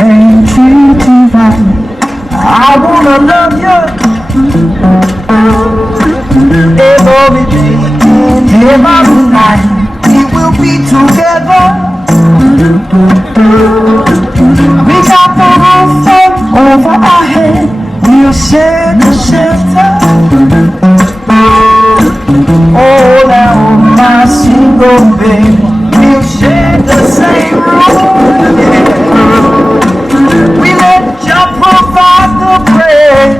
and treat you right. I wanna love you every day and every night. We will be together. We got the roof over our head. We'll share the shelter. Oh, now my single bed. We'll share the same room. We let you provide the bread.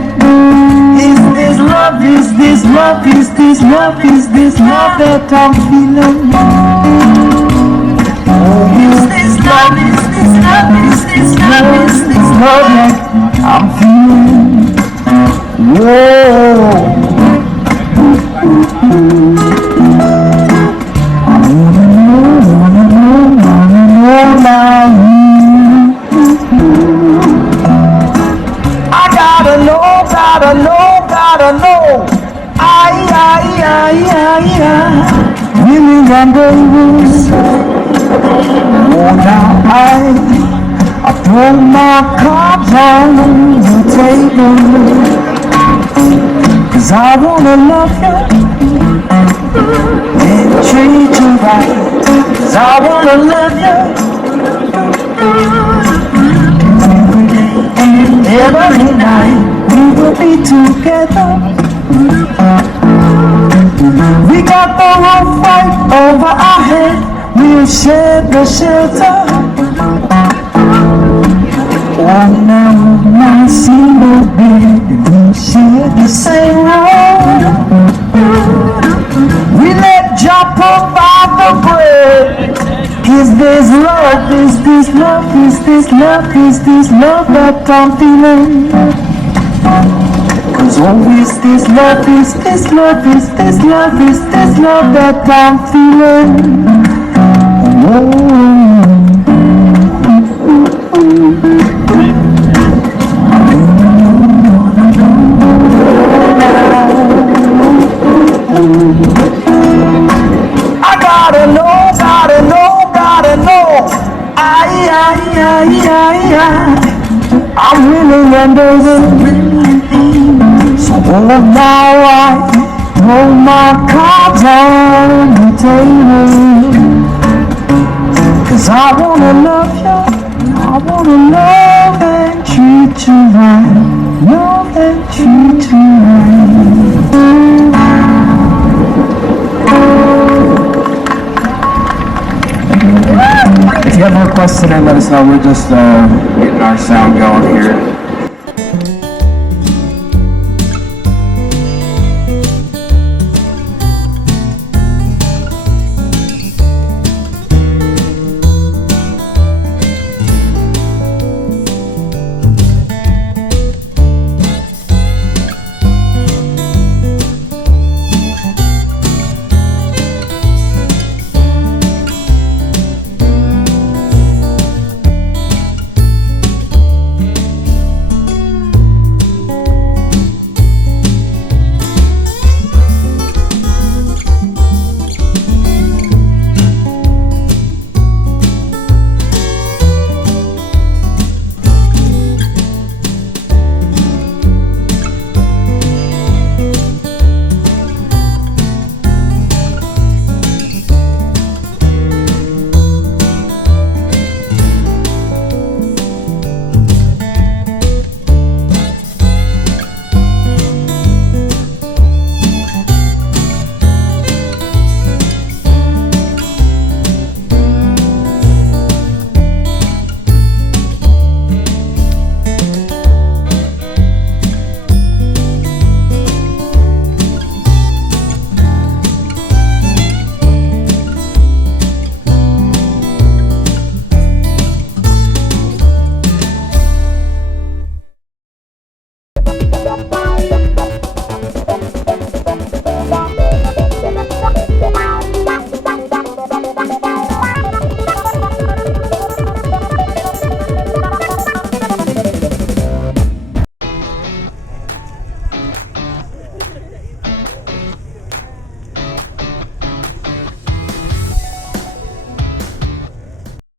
Is this love? Is this love? Is this love? Is this love that I'm feeling? Oh, is this love? Is this love? Is this love? Is this love that I'm feeling? Whoa. Wanna know now. I gotta know. Really rendezvous. Oh, now I throw my cards on the table, 'cause I wanna love you and treat you right. 'Cause I wanna love you every day and every night. We will be together. We got the roof right over our head. We'll share the shelter. Oh, now my single bed. We'll share the same room. We let Jah provide the bread. Is this love? Is this love? Is this love? Is this love that I'm feeling? 'Cause oh, is this love? Is this love? Is this love? Is this love that I'm feeling? I gotta know. I'm really rendezvous. So now I throw my cards on the table, 'cause I wanna love you. I wanna love and treat you right. Love and treat you right. If you have more questions today, let us know. We're just getting our sound going here.